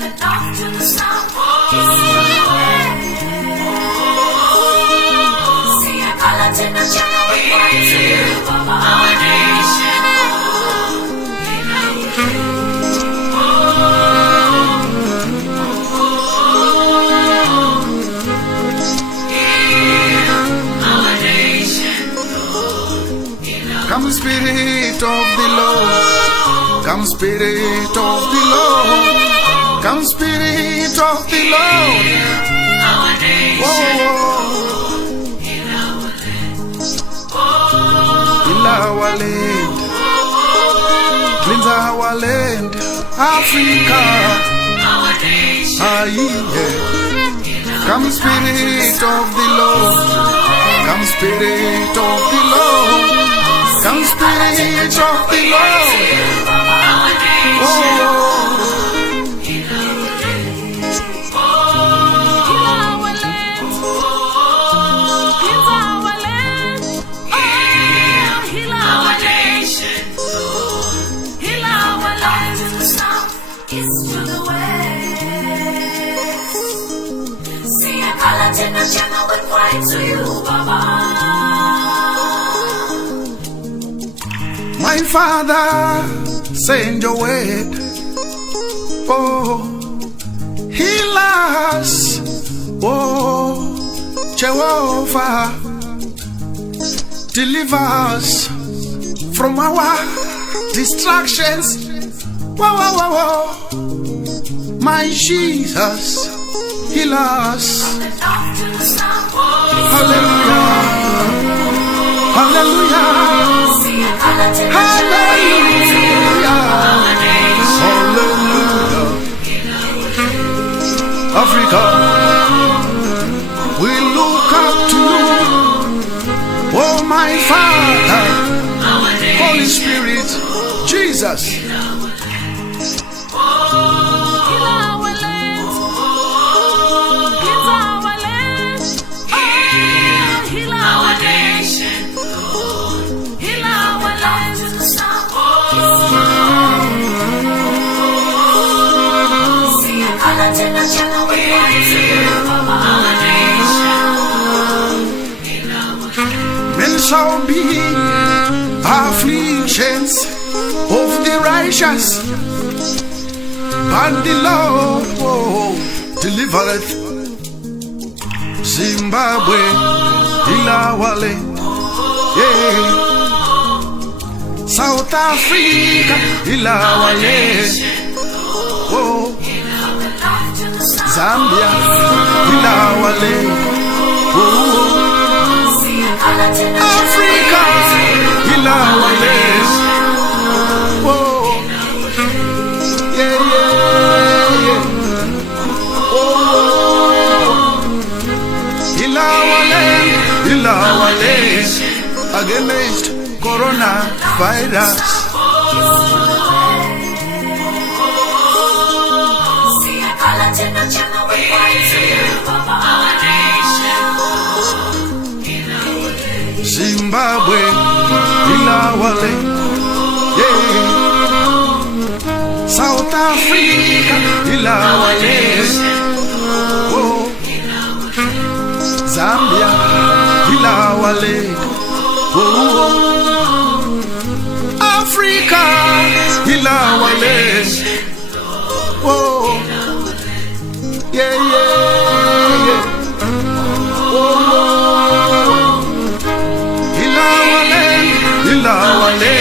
the north to the south, see a color in the channel with white to you, our nation. Come Spirit of the Lord, come Spirit of the Lord, come Spirit of the Lord. Our nation, in our land, cleanse our land, Africa. our nation, Come Spirit of the Lord, come Spirit of the Lord, come Spirit of the Lord. our nation. To you, Baba. My Father, send your word. Oh, heal us. Oh, Jehovah, deliver us from our distractions. Whoa, whoa, whoa, whoa. My Jesus, heal us. Hallelujah. Hallelujah. Hallelujah. Hallelujah. Africa, we look up to you. Oh, my Father, Holy Spirit, Jesus. Men shall be afflictions of the righteous, but the Lord delivereth. Zimbabwe, Ilawale, yeah. South Africa, Ilawale, oh. Zambia, Ilawale, oh. Africa, Ilawale, oh. Yeah, yeah, yeah. Oh. Ilawale, against coronavirus. Zimbabwe, Ilawale, yeah. South Africa, Ilawale, oh. Zambia, Ilawale, oh. Africa, Ilawale, oh. Yeah, yeah, yeah. Oh. Ilawale,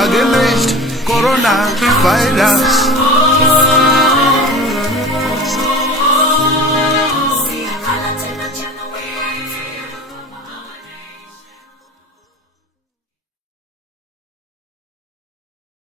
against coronavirus.